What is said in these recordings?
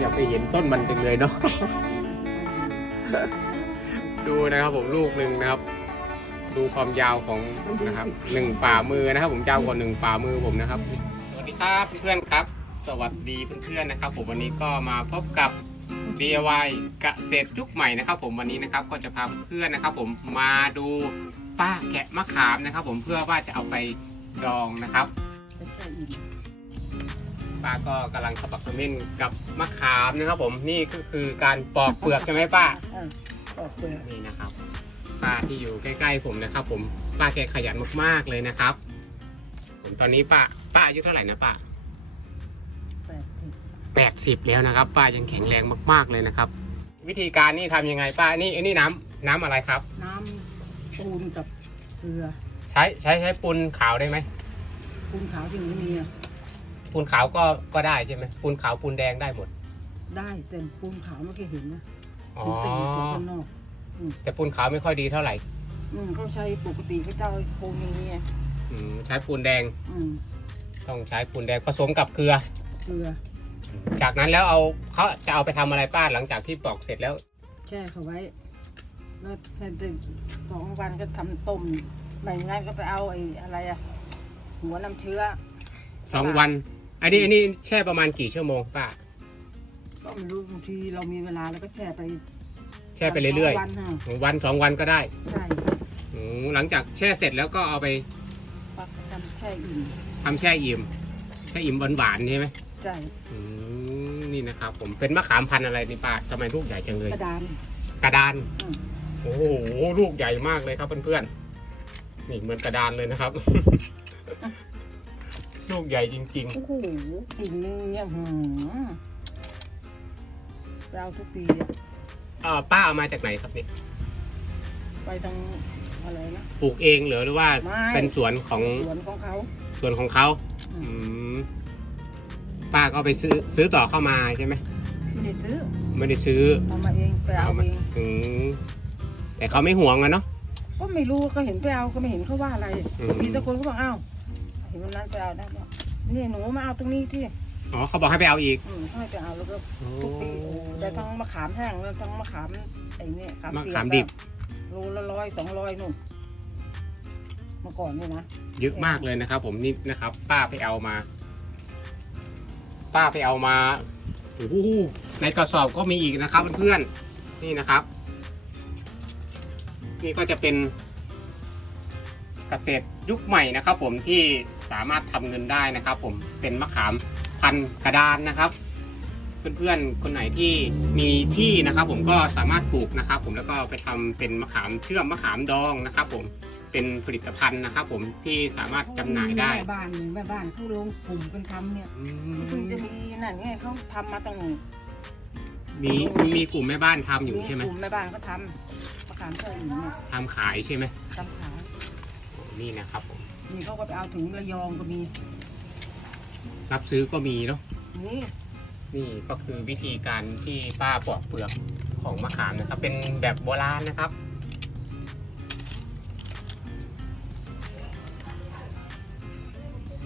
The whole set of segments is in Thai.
อยากไปเห็นต้นมันจังเลยเนาะ ดูนะครับผมลูกหนึ่งนะครับ ดูความยาวของนะครับหนึ่งฝ่ามือนะครับ ผมยาวกว่าหนึ่งฝ่ามือผมนะครับ สวัสดีครับเพื่อนครับ สวัสดีเพื่อนๆนะครับ ผมวันนี้ก็มาพบกับ DIY เกษตรยุคใหม่นะครับ ผมวันนี้นะครับก็จะพาเพื่อนนะครับ ผมมาดูป้าแกะมะขามนะครับ ผมเพื่อว่าจะเอาไปดองนะครับ ป้าก็กำลังสปักเขม้นกับมะขามนะครับผมนี่ก็คือการปอกเปลือกใช่ไหมป้าเออปอกเปลือกนี่นะครับป้าที่อยู่ใกล้ๆผมนะครับ ผมป้าแกขยันมากๆเลยนะครับผมตอนนี้ป้าป้าอายุเท่าไหร่นะป้าแปดสิบแปดสิบแล้วนะครับ ป้ายังแข็งแรงมากๆเลยนะครับ วิธีการนี่ทำยังไงป้านี่อันนี้น้ำน้ำอะไรครับ น้ำปูนกับเกลือ ใช้ใช้ใช้ปูนขาวได้ไหมปูนขาวที่นี้มีอะ ปูนขาวก็ก็ได้ใช่ไหมปูนขาวปูนแดงได้หมด ได้แต่ปูนขาวไม่เคยเห็นนะอ๋อมันเป็นตัวข้างนอกแต่ปูนขาวไม่ค่อยดีเท่าไหร่อืมเขาใช้ปกติเขาเจ้าปูนอย่างนี้ไงอืมใช้ปูนแดงอืมต้องใช้ปูนแดงผสมกับเกลือ เกลือจากนั้นแล้วเอาเขาจะเอาไปทำอะไรป้าหลังจากที่ปอกเสร็จแล้ว แช่เขาไว้ แล้วแค่เดินสองวันก็ทำต้มไม่งั้นก็ไปเอาไอ้อะไรอะหัวน้ำเชื้อสองวัน อันนี้อันนี้แช่ประมาณกี่ชั่วโมงป้าก็ไม่รู้บางทีเรามีเวลาแล้วก็แช่ไปแช่ไปเรื่อยวันฮะๆวันสองวันก็ได้ใช่อืมหลังจากแช่เสร็จแล้วก็เอาไปปักทำแช่อิ่มทำแช่อิ่มแช่อิ่มหวานๆใช่ไหมใช่อืมนี่นะครับผมเป็นมะขามพันธุ์อะไรนี่ป้าทำไมลูกใหญ่จังเลย กระดานกระดาน อืมโอ้โหลูกใหญ่มากเลยครับเพื่อนๆนี่เหมือนกระดานเลยนะครับ ลูกใหญ่จริง โอ้โหกิ่งนึงเนี่ยหืมเราทุกปีอะๆ อ่าป้าเอามาจากไหนครับนี่ไปทางอะไรนะ ปลูกเองเหรอหรือว่าไม่ เป็นสวนของสวนของเขาสวนของเขาอือืมมป้าก็ไปซื้อซื้อต่อเข้ามาใช่ไหมไม่ได้ซื้อไม่ได้ซื้อเอามาเองไปเอามาเอง อืมแต่เขาไม่ห่วงอะเนาะ ก็ไม่รู้เขาเห็นไปเอาก็ไม่เห็นเขาว่าอะไรอืม มีแต่คนก็บอกอ้าว เห็นวันนั้นไปเอาได้บอกนี่หนูมาเอาตรงนี้ที่อ๋อเขาบอกให้ไปเอาอีก อืมให้ไปเอาแล้วก็ทุกปีแต่ทั้งมะขามแห้งแล้วทั้งมะขามไอ้เนี่ยขามมะเปียกขามดิบ โลละร้อยสองร้อยนู่นเมื่อก่อนเนี่ยนะเยอะมากเลยนะครับ ผมนี่นะครับ ป้าไปเอามา ป้าไปเอามาโอ้โหในกระสอบก็มีอีกนะครับเพื่อนๆนี่นะครับ นี่ก็จะเป็นเกษตรยุคใหม่นะครับ ผมที่ สามารถทำเงินได้นะครับ ผมเป็นมะขามพันธุ์กระดานนะครับ เพื่อนๆคนไหนที่มีที่นะครับ ผมก็สามารถปลูกนะครับ ผมแล้วก็ไปทำเป็นมะขามเชื่อมมะขามดองนะครับ ผมเป็นผลิตภัณฑ์นะครับ ผมที่สามารถจำหน่ายได้แม่บ้านเนี่ยแม่บ้านเขาลงกลุ่มกันทำเนี่ยอืเพิ่งจะมมีนั่นไงเขาทำมาตั้งมีมีกลุ่มแม่บ้านทำอยู่ใช่ไหมกลุ่มแม่บ้านเขาทำมะขามเทอมเนี่ยทำขายใช่ไหมทำขายนี่นะครับผม นี่เขาก็ไปเอาถึงระยองก็มี รับซื้อก็มีเนาะ นี่นี่ก็คือวิธีการที่ป้าปอกเปลือกของมะขามนะครับ เป็นแบบโบราณนะครับ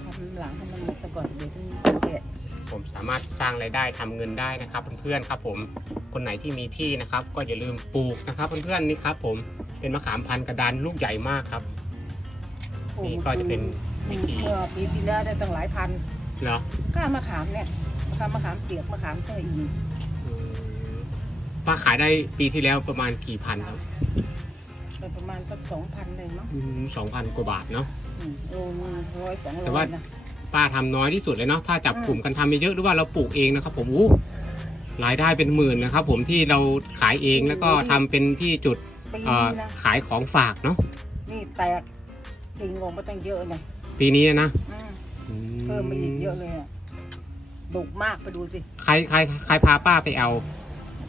ทำหลังให้มันแต่ก่อนเดี๋ยวต้องแกะผมสามารถสร้างรายได้ทำเงินได้นะครับเพื่อนๆครับ ผมคนไหนที่มีที่นะครับ ก็อย่าลืมปลูกนะครับ เพื่อนๆนี่ครับ ผมเป็นมะขามพันธุ์กระดานลูกใหญ่มากครับโอ้ นี่ก็จะเป็นเมื่วิอธีปีที่แล้วได้ตั้งหลายพันเนาะก็มะขามเนี่ยมะขามมะขามเปียกมะขามเทออีกอืมป้าขายได้ปีที่แล้วประมาณกี่พันครับไปประมาณสักสองพันเลยมั้งสองพันกว่าบาทเนาะอืมโลนึงร้อยสองแต่ร้อว่ายนะป้าทำน้อยที่สุดเลยเนาะถ้าจับอืมกลุ่มกันทำเยอะๆหรือว่าเราปลูกเองนะครับ ผมอู้รายได้เป็นหมื่นนะครับ ผมที่เราขายเองแล้วก็ทำเป็นที่จุดปีเอ่อนี้นะขายของฝากเนาะนี่แตก กิ่งลงมาตั้งเยอะเลยปีนี้นะอืมเพิ่มมาอีกเยอะเลยอะดุมากไปดูสิใครใครใครพาป้าไปเอา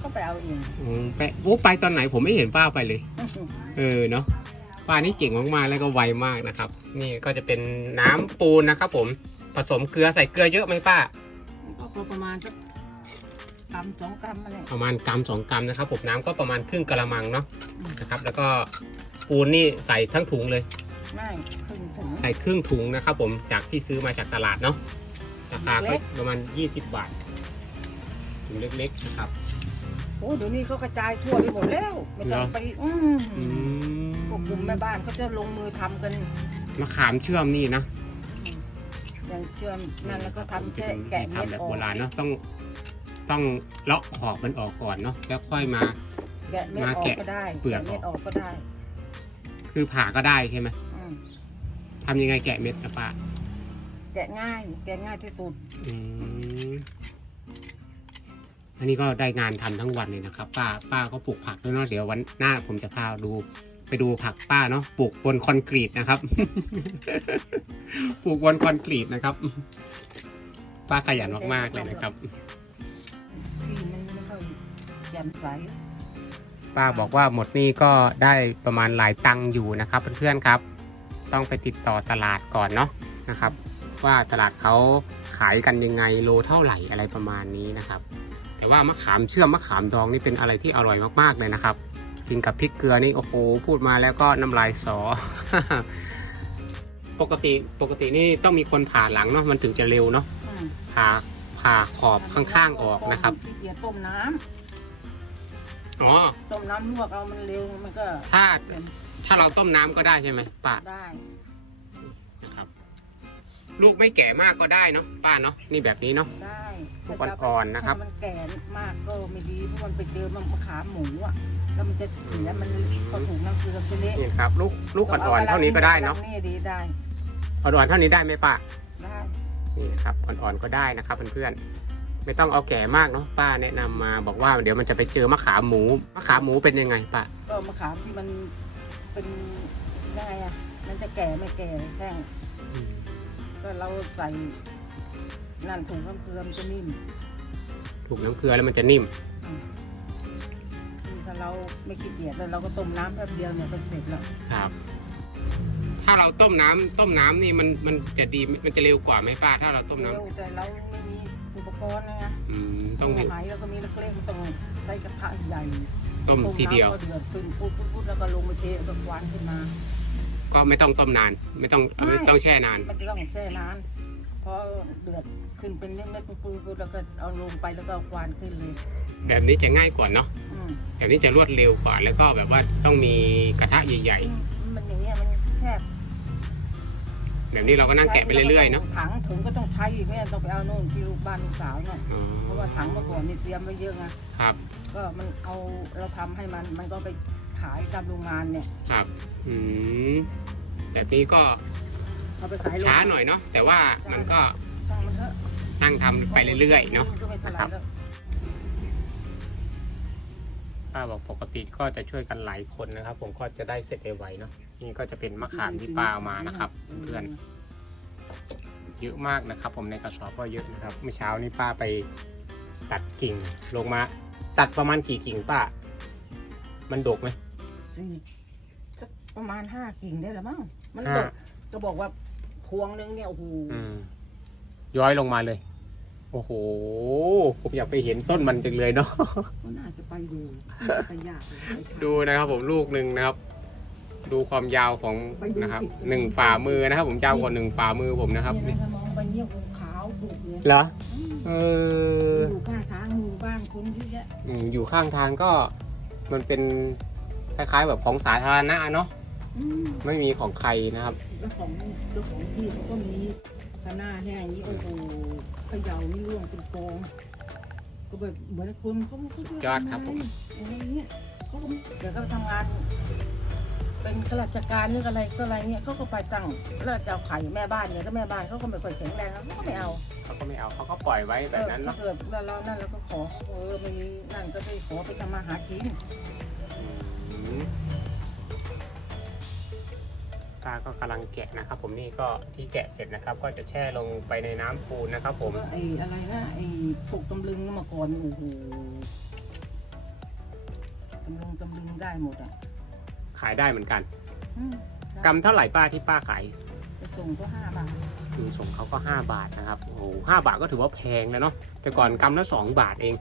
ก็ไปเอาเองอืมไปโอ้ไปตอนไหนผมไม่เห็นป้าไปเลย เออเนาะป้านี่เก่งมากๆแล้วก็ไวมากนะครับ นี่ก็จะเป็นน้ำปูนนะครับ ผมผสมเกลือใส่เกลือเยอะไหมป้า ก็ประมาณสักกรัมสองกรัมอะไรประมาณกรัมสองกรัมนะครับผมน้ำก็ประมาณครึ่งกะละมังเนาะอืมนะครับ แล้วก็ปูนนี่ใส่ทั้งถุงเลย ไม่ครึ่งถึงใส่ครึ่งถุงนะครับผมจากที่ซื้อมาจากตลาดเนาะราคาก็ประมาณ 20 บาทถุงเล็กๆนะครับ โอ้เดี๋ยวนี้เขากระจายทั่วไปหมดแล้วไม่ต้องเหรอ ไปอืมอืมพวกกลุ่มแม่บ้านเขาจะลงมือทำกัน มะขามเชื่อมนี่นะอย่างเชื่อมนั่นแล้วก็ทำแค่แกะเม็ดทำแบบออโบกราณเนาะต้อง ต้องเลาะขอบมันออกก่อนเนาะแล้วค่อยมา แกะเม็ดอมาอกแกะก็ได้เปลือกแะเม็ดอออกอกก็ได้ คือผ่าก็ได้ใช่ไหมอืม ทำยังไงแกะเม็ดนะป้าแกะง่าย แกะง่ายที่สุด อืมอันนี้ก็ได้งานทำทั้งวันเลยนะครับ ป้าป้าก็ปลูกผักด้วยเนาะเดี๋ยววันหน้าผมจะพาดู ไปดูผักป้าเนาะปลูกบนคอนกรีตนะครับ ปลูกบนคอนกรีตนะครับ ป้าขยันมากๆเลยนะครับ ที่มันไม่ค่อยแจ่มใสป้าบอกว่าหมดหนี่ก็ได้ประมาณหลายตังค์อยู่นะครับเพื่อนๆครับ ต้องไปติดต่อตลาดก่อนเนาะนะครับ ว่าตลาดเขาขายกันยังไงโลเท่าไหร่อะไรประมาณนี้นะครับ แต่ว่ามะขามเชื่อมมะขามดองนี่เป็นอะไรที่อร่อยมากๆเลยนะครับกินกับพริกเกลือนี่โอ้โหพูดมาแล้วก็น้ำลายสอ ปกติปกตินี่ต้องมีคนผ่าหลังเนาะมันถึงจะเร็วเนาะอืมผ่าผ่าขอบข้างๆออกนะครับขี้เกียจต้มน้ำอ๋อต้มน้ำลวกเอามันเร็วมันก็ถ้าเป็น ถ้าเราต้มน้ำก็ได้ใช่ไหมป้าได้ นะครับ ลูกไม่แก่มากก็ได้เนาะป้าเนาะนี่แบบนี้เนาะ ได้พวกอ่อนๆนะครับ ถ้ามันแก่มากก็ไม่ดีเพราะมันไปเจอมันมะขามหมูอะ แล้วมันจะเสียมันพอถูกน้ำเกลือมันจะเละนี่ครับ ลูกลูกอ่อนๆเท่านี้ก็ได้เนาะนี่ดีได้ อ่อนๆเท่านี้ได้ไหมป้าได้นี่นะครับอ่อนๆก็ได้นะครับเพื่อนๆไม่ต้องเอาแก่มากเนาะป้าแนะนำมาบอกว่าเดี๋ยวมันจะไปเจอมะขามหมูมะขามหมูเป็นยังไงป้า ก็มะขามที่มัน เป็นยังไงอะ มันจะแก่ไม่แก่แห้งก็เราใส่นั่นถุงน้ำเกลือมันจะนิ่มถูกน้ำเกลือแล้วมันจะนิ่มถ้าเราไม่ขี้เกียจแล้วเราก็ต้มน้ำแป๊บเดียวเนี่ยก็เสร็จแล้ว ครับ ถ้าเราต้มน้ำต้มน้ำนี่มันมันจะดีมันจะเร็วกว่าไหมป้า ถ้าเราต้มน้ำเร็วแต่เราไม่มีอุปกรณ์นะไงอืมต้อง หายแล้วก็มีเล็กๆมันต้องใส่กระทะใหญ่ ต้มทีเดียว ต้มน้ำก็เดือดขึ้นปุ๊บปุ๊บปุ๊บแล้วก็ลงไปเทแล้วก็ควันขึ้นมา ก็ไม่ต้องต้มนาน ไม่ต้องไม่ ไม่ต้องแช่นาน มันจะต้องแช่นานพอเดือดขึ้นเป็นเม็ดๆปุ๊บปุ๊บปุ๊บแล้วก็เอาลงไปแล้วก็เอาควันขึ้นเลยแบบนี้จะง่ายกว่าเนาะอืมแบบนี้จะรวดเร็วกว่า แล้วก็แบบว่าต้องมีกระทะใหญ่ มันอย่างเงี้ยมันแคบๆ แบบนี้เราก็นั่งแกะไปเรื่อยๆเนาะถังถุงก็ต้องใช้อีกเนี่ยต้องไปเอาโน่นที่ลูกบ้านลูกสาวเนี่ยอ๋อเพราะว่าถังเมื่อก่อนนี่เตรียมไว้เยอะไงครับก็มันเอาเราทำให้มันมันก็ไปขายตามโรงงานเนี่ยครับอืมแบบนี้ก็เอาไปขายโรงงช้าหน่อยเนาะแต่ว่ามันก็ช่างมันเถอะนั่งทำไปเรื่อยๆเนาะก็ไม่เท่าไหร่แล้ว ป้าบอกปกติก็จะช่วยกันหลายคนนะครับ ผมก็จะได้เสร็จไวๆเนาะ นี่ก็จะเป็นมะขามที่ป้าเอามานะครับ เพื่อนเยอะมากนะครับ ผมในกระสอบก็เยอะนะครับเมื่อเช้านี้ป้าไปตัดกิ่งลงมา ตัดประมาณกี่กิ่งป้า มันดกไหมสี่สักประมาณห้ากิ่งได้ละมั้งมันห้าตกจะบอกว่าพวงนึงเนี่ยโอ้โหอืมย้อยลงมาเลย โอ้โห ผมอยากไปเห็นต้นมันจังเลยเนาะมันน่าจะไปดูไปยากเลยไปช้าดูนะครับผมลูกหนึ่งนะครับ ดูความยาวของนะครับหนึ่งฝ่ามือนะครับ ผมยาวกว่าหนึ่งฝ่ามือผมนะครับเนี่ยนี่ถ้ามองไปเนี่ยโอ้ขาวดุเลยเหรออืมเอออยู่ข้างทางหมู่บ้านคนที่เยอะอืมอยู่ข้างทางก็มันเป็นคล้ายๆแบบของสาธารณะเนาะอืมไม่มีของใครนะครับ แล้วของเจ้าของที่เขาก็มีคณะแห้งนี้โอ้โหเขย่านี่ร่วงเป็นกองก็แบบเหมือนคนเขาเขายอดครับผม อะไรเงี้ยเขาก็เดี๋ยวเขาทำงาน เป็นข้าราชการหรืออะไรก็อะไรเงี้ยเขาก็ไปตั้งแล้วจะเอาไข่แม่บ้านเนี่ยก็แม่บ้านเขาก็ไม่ค่อยแข็งแรงเขาก็ไม่เอาเขาก็ไม่เอาเขาก็ปล่อยไว้แบบนั้นเออเนาะถ้าเกิดเราเรานั่นเราก็ขอเออไม่มีนั่นก็ได้ขอไปทำมาหากินอืมป้าก็กำลังแกะนะครับ ผมนี่ก็ที่แกะเสร็จนะครับ ก็จะแช่ลงไปในน้ำปูนนะครับผมก็ไอ้อะไรนะไอ้ปลูกตำลึงเมื่อก่อนโอ้โหตำลึงตำลึงได้หมดอะ ขายได้เหมือนกันอืมกำเท่าไหร่ป้าที่ป้าขายจะส่งก็ห้าบาทคือส่งเขาก็ 5 บาทนะครับโอ้โหห้าบาทก็ถือว่าแพงแล้วเนาะแต่ก่อนกำละ2 บาทเอง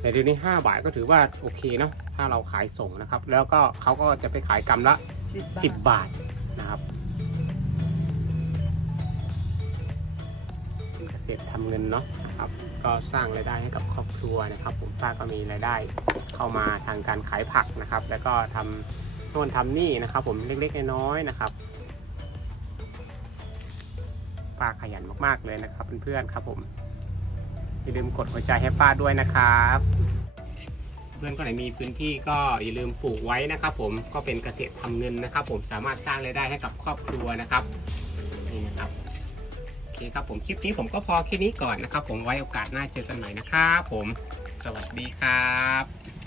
แต่เดี๋ยวนี้ 5 บาทก็ถือว่าโอเคเนาะถ้าเราขายส่งนะครับ แล้วก็เขาก็จะไปขายกำละ สิบบาท 10 บาทนะครับเกษตรทำเงินเนาะนะครับ ก็สร้างรายได้ให้กับครอบครัวนะครับ ผมป้าก็มีรายได้เข้ามาทางการขายผักนะครับ แล้วก็ทำ โน่นทำนี่นะครับ ผมเล็กๆน้อยๆนะครับป้าขยันมากๆเลยนะครับเพื่อนๆครับผมอย่าลืมกดหัวใจให้ป้าด้วยนะครับ เพื่อนคนไหนมีพื้นที่ก็อย่าลืมปลูกไว้นะครับ ผมก็เป็นเกษตรทำเงินนะครับ ผมสามารถสร้างรายได้ให้กับครอบครัวนะครับนี่นะครับโอเคครับผมคลิปนี้ผมก็พอแค่นี้ก่อนนะครับ ผมไว้โอกาสหน้าเจอกันใหม่นะครับ ผมสวัสดีครับ